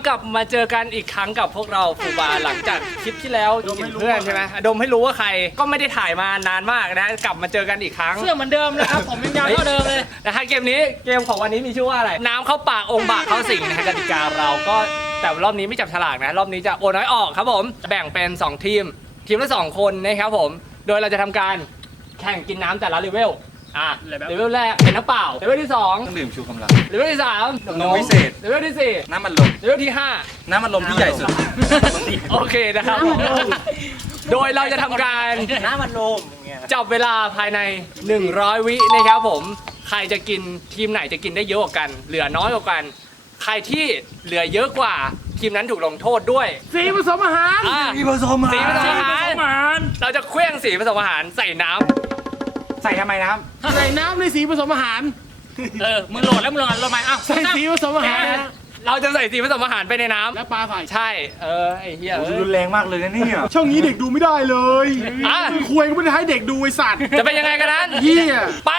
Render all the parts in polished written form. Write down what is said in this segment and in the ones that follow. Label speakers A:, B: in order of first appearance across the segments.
A: กลับมาเจอกันอีกครั้งกับพวกเราฟูบาหลังจากคลิปที่แล้วกินเพื่อนใช่ไหมดมให้รู้ว่าใครก็ไม่ได้ถ่ายมานานมากนะกลับมาเจอกันอีกครั้ง
B: เสื้อเหมือนเดิมเลยครับผมยังยาวเท่าเดิมเลย
A: นะฮะเกมนี้เกมของวันนี้มีชื่อว่าอะไรน้ำเข้าปากองค์บากเข้าสิงนะฮะกติกาเราก็แต่รอบนี้ไม่จับฉลากนะรอบนี้จะโอนน้อยออกครับผมแบ่งเป็น2ทีมละ2คนนะครับผมโดยเราจะทำการแข่งกินน้ำแต่ละเลเวลเลเวลแรกเป็นน้ำเปล่าเลเวลที่2
C: ต้องดื่มชูกำลัง
A: เลเวลที่3
C: นมวิเศษ
A: เลเวลที่4
C: น้ำมันลม
A: เลเวลที่
C: น้ำมันลมที่ใหญ่สุด
A: 5โอเคนะครับโดยเราจะทำการ
B: น้ำมันลม
A: จับเวลาภายใน100วินะครับผมใครจะกินทีมไหนจะกินได้เยอะกว่ากันเหลือน้อยกว่ากันใครที่เหลือเยอะกว่าทีมนั้นถูกลงโทษด้วย
B: สีผสมอาหาร
A: สีผสมอาหารเราจะเคลื่องสีผสมอาหารใส่น้ำใส่ทำไมน้
B: ำใส่น้ำในสีผสมอาหารมึงโหลดแล้วมึงโหลดไหมอ้าวใส่สีผสมอาหาร
A: เราจะใส่สีผสมอาหารไปในน้ำ
B: แล้วปลาใส่
A: ใช่ไอ้เหี้ย
C: รุนแรงมากเลยนะเนี่ย
B: ช่องนี้เด็กดูไม่ได้เลยคุยก็ไม่ได้ให้เด็กดูไอ้สัตว์
A: จะเป็นยังไงกันนั้น
B: เหี้ย
A: ไป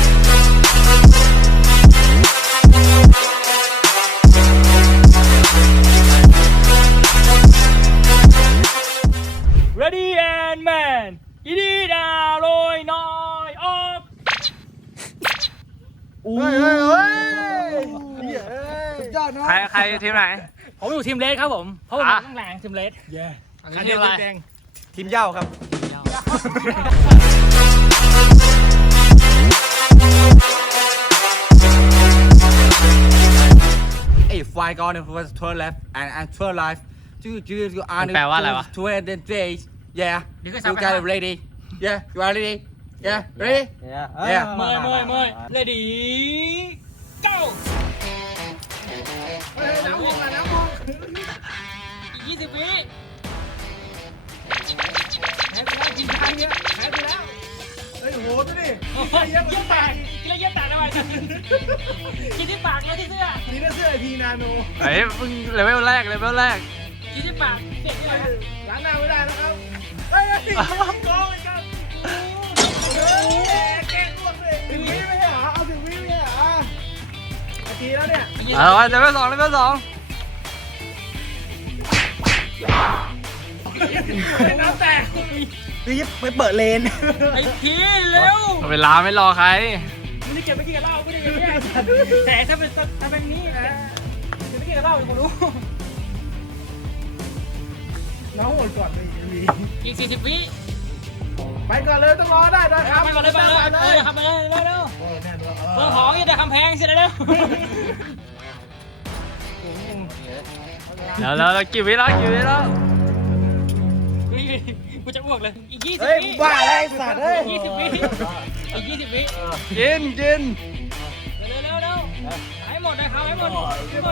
A: Ready and man อีดีดาโรยน้อยออกใครทีมไหน
B: ผมอยู่ทีมเลสครับผมเพราะผมต้องแรงทีมเลส
A: อันนี้ทีมอะไร
C: ทีมเหย้าครับไอ้ไฟก่อนเนี่ยคือ turn left and turn right you are
A: แปลว่าอะไรวะ
C: yeah you got it ready yeah you are ready yeah ready yeah
B: เมื่อย ready go น้ำมงอีก20วิแพ้ไปแล้วกินทางเนี้ยแพ้ไปแล้วเฮ้ยโหดูดิเยี่ยปากกินแล้วเยี่ยปากทำไมกินที่ปากแล้วที่เสื้อนี่เสื้อไอพีนาโน
A: เฮ้ยมึงเลเวลแรก
B: กินที่ปากเด็กนี่เลยล้างหน้าไม่ได้แล้วครับเฮ้ยโกงอีกครับแกล้งลวกเลยถึงวิไม่ใช่เหรอเอาถึงวิไม่ใช่เหรอนาทีแล้วเนี่ย
A: เลเวล2
B: น้ำแตก
C: รีบไปเปิดเลน
B: ไอ้ทีเร็ว
A: เวลาไม่รอใคร
B: มึงจะเก็บไปกินกับเหล้าไม่ได้เก็บไม่ได้แต่ถ้าเป็นนี้เก็บไปกินกับเหล้าอยู่กูรู้น้องหมดก่อนเลยอีก40วิไปก่อนเลยต้องรอได้ด้วยครับไปก่อนเลยครับไปเลยเร็วเบอร์ของอย่าได้คำแพงเสร็จแล้ว
A: แล้วกี่วิแล้ว
B: กูจะอ้วกเลยอีก20วิ
C: บ้าอะไรสัตว์เฮ้ย
B: 20วิอีก20วิ
A: กิน
B: เร็วให้หมดนะครับให้หมด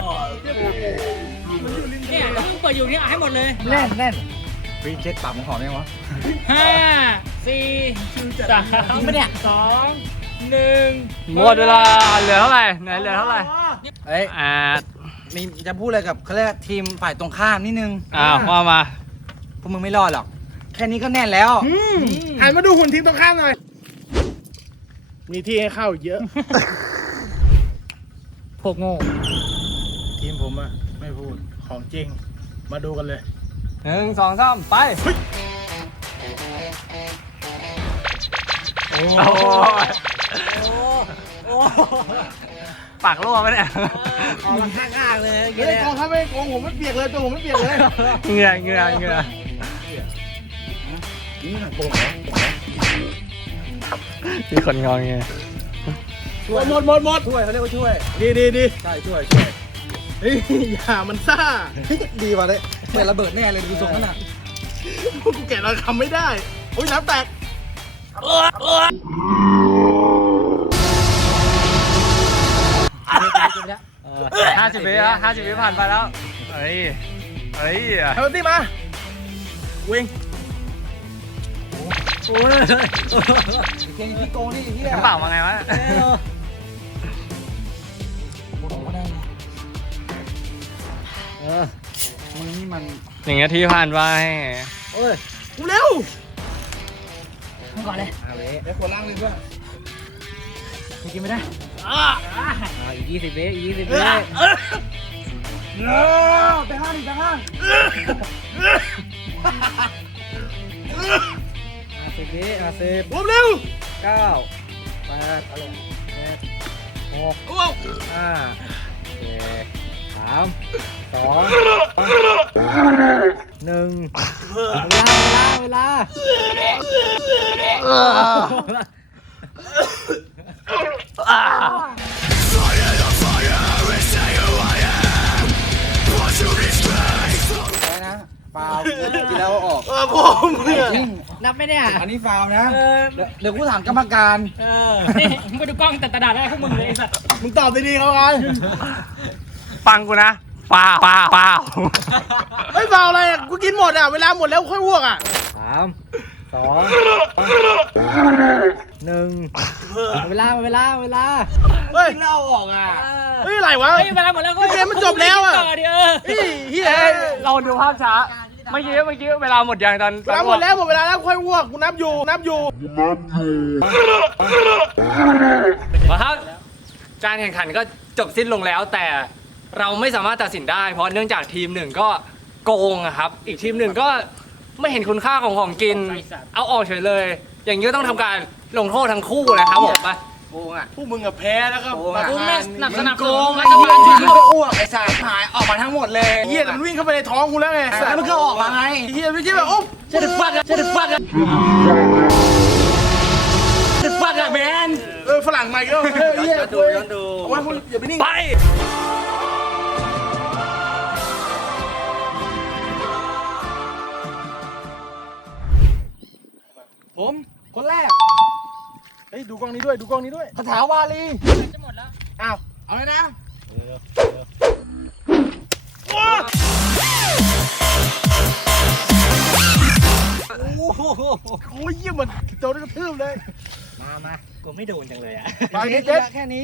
B: เนี่ยมึงเปิดอยู่เนี่ยให้หมดเลย
C: แน่นรีเช็คปากมึงหอมยังวะ
B: 5 4 3ไม่เนี่ย2 1
A: หมดเวลาเหลือเท่าไหร่เหลือเท่าไหร่
C: มีจะพูดอะไรกับเขาเรียกทีมฝ่ายตรงข้ามนิดนึง
A: ว่ามา
C: พวกมึงไม่รอดหรอกแค่นี้ก็แน่นแล้ว
B: หันมาดูหุ่นทีมตรงข้ามหน่อยมีที่ให้เข้าเยอะพวกโง่ทีมผมอะไม่พูดของจริงมาดูกันเลย
A: 1 2 3ไปโอ้ปากรั่วไหมเนี่ย
B: มันข้างๆเลยเฮ้ยกองถ้าไม่กองผมไม่เปียกเลยตัวผมไม่เปียกเลย
A: เหงื่อ
C: นี่หนักโกงเหรอ
A: มีคนงอไง
B: หมด
C: ช่วยเขาเรียกว่าช่วย
B: ดี
C: ใช่ช่วย
B: เฮ้ยอย่ามันซ่า
C: ดีว่ะเลยเปิดระเบิดแน่เลยดูทรงขนาด
B: กูแกะเราทำไม่ได้โอ้ยน้ำแตก
A: 50 วิแล้ว50 วิผ่านไปแล้วเฮ้ย
B: เอาสิมาวิ่ง
C: โอ้ยเก่งที่โกงนี่ที่
A: กระเป๋ามาไงวะ
C: มึงนี่มัน
A: 1 นาทีผ่านไป
C: โอ้ย
B: เร็ว
C: มึงก่อนเลยได้คนล่างเลยเพื่อน
B: กินไม่ได้
C: อีก20 วิไปห้างดิไปห้าง
B: 10 วิ10
C: รวมเร็ว
B: 9 8 6 5 4 3 2 1เวลา
C: อะไรนะฟาวกินแล้วออกผมจริง
B: นับไหมเนี่ย
C: อันนี้ฟาวนะเดี๋ยวกูถามกรรมการ
B: นี่มึงไปดูกล้องแต่กระดาษได้พวกมึงเลยไอ้สัตว์
C: มึงตอบดีๆเขาไง
A: ฟังกูนะเปล่า
C: ไม่ฟาวอะไรอ่ะกูกินหมดอ่ะเวลาหมดแล้วค่อยอ้วกอ่ะ
B: 3 2 1เวลา
C: เฮ้ยกินแล้วออกอ่ะเฮ้ยอะไรวะ
B: เฮ้ยเวลาหมดแล้วก็
C: เกมมันจบแล้วอ่ะ
B: ต่อดิ
C: เฮีย
A: เราดูภาพช้าเมื่อกี้เวลาหมดยังตอน
C: เวลาหมดแล้วหมดเวลาแล้วค่อยอ้วกกูนับอยู่
A: มาครับการแข่งขันก็จบสิ้นลงแล้วแต่เราไม่สามารถตัดสินได้ เพราะเนื่องจากทีมหนึ่งก็โกงอะครับ อีกทีมหนึ่งก็ไม่เห็นคุณค่าของกิน เอาออกเฉยเลย อย่างนี้ก็ต้องทำการลงโทษทั้งคู่นะครับผมไป
C: โกงอ่ะพวกมึงกับแพ้แล้วก็
B: กูไม่สนับสนุน
C: โกง
B: รั
C: ไอ้
B: ฐบาล
C: ที่
B: ที่
C: ก็อ้วกไอ้สารหายออกมาทั้งหมดเลยเฮียมันวิ่งเข้าไปในท้องกูแล้วไงแล้วมันก็ออกมาไงเฮียไม่ใช่แบบโอ้เจ็ดฟักอะแมนฝรั่งใหม่ก็เฮียดูเอาไว้อย่าไปนิ่ง
A: ไป
C: ผมคนแรกเฮ้ยดูกล้องนี้ด้วยคาถาวาลี
B: จะหมดแล้ว
C: อ้าวเอาเลยนะโอ้ยเยี่ยมเหมือนโดนกระทืบเลย
B: มากูไม่โดนจังเลยอ่ะ
C: ไปนี่เจ็ดแค่นี้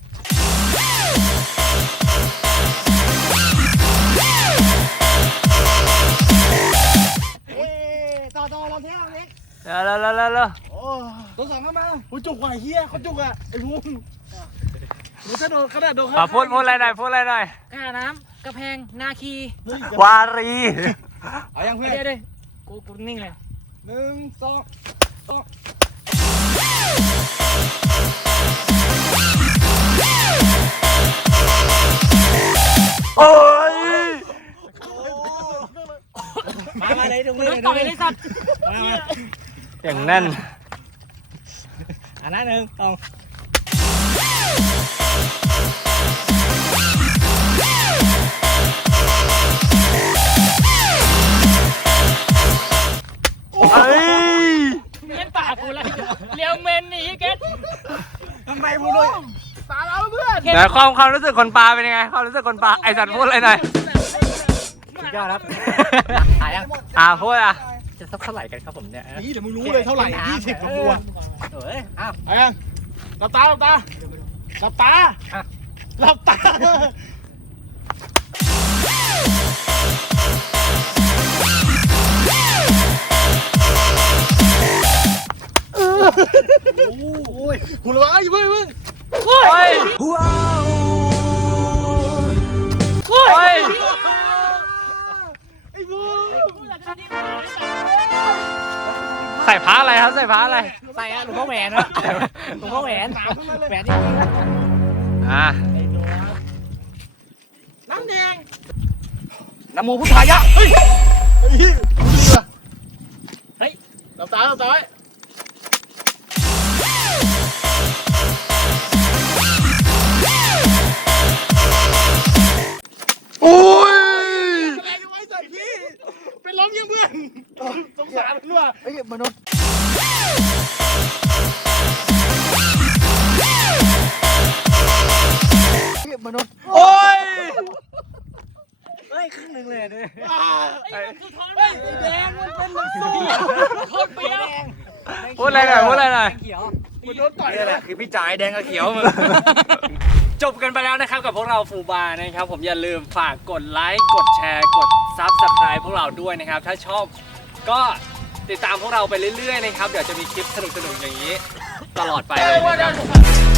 C: ต่อเราเที่ยวนี้
A: แล้ว
C: ตัวสองเข้ามาโอ้ยจุกว่ะเฮียเขาจุกอ่ะไอ้พุ่งหนูถ้าโดนขนาดโดน
A: พูดอะไรหน่อย
B: กาน้ำกระแพงนาคี
A: วารี
C: เอายังเพื่อน
B: เดี๋ยวกูนิ่งเลย
C: 1 2
A: โอ้ย
B: มาเลยตรงนี้เลยต่อยเลยสัตว์
A: อย่างแน่น
B: อันนั้นหนึ่งตองเล่นปากกูแล้วเลี้ยวเมนนี่เกต
C: ทำไมพูดด้วยตาเราเพื่อน
A: เดี๋ยวความรู้สึกคนปลาเป็นยังไงความรู้สึกคนปลาไอสัตว์พูดอะไรหน่อย
B: สุดยอดครับหายยัง
A: พูดอ่ะ
B: จะสักเท่าไหร่กันครับผมเนี่ย
C: นี่เดี๋ยวมึงรู้เลยเท่าไหร่20กับกูอ่ะ
B: เอ้ยอ้าว
C: เอายังหลับตาโอ้ยคุณระวังอย่าเพิ่ง
A: เฮ้ยเฮ้ย
C: ไอ้บู
A: ใส่ผ้าอะไรครับใส่ผ้าอะไร
B: ใส่อะหลวงพ่อแหวนนะหลวงพ่อแหวนแหวนจริง
C: น้ำแดงน้ำมูพุทธายะเฮ้ยหลับตาไว้โอ้ยอะไรไว้ใส่พี่เป็นล้มยังเพื่อนสงสารมันว่ะไอ้มนุษย์โอ้ย
B: เฮ้ยครึ่งหนึ่งเลยด้วย
C: ไอ้
B: แดงมันเป็นมันสู้โคตรเปรี้ยว
A: พูดอะไรหน่อย
B: เขียว
C: มันโดนต่อย
A: นี่แหละคือพี่จ่ายแดงกับเขียวมึง จบกันไปแล้วนะครับกับพวกเราฟูบาร์นะครับผมอย่าลืมฝากกดไลค์กดแชร์กด Subscribe พวกเราด้วยนะครับถ้าชอบก็ติดตามพวกเราไปเรื่อยๆนะครับเดี๋ยวจะมีคลิปสนุกๆอย่างนี้ตลอดไปเลยนะครับ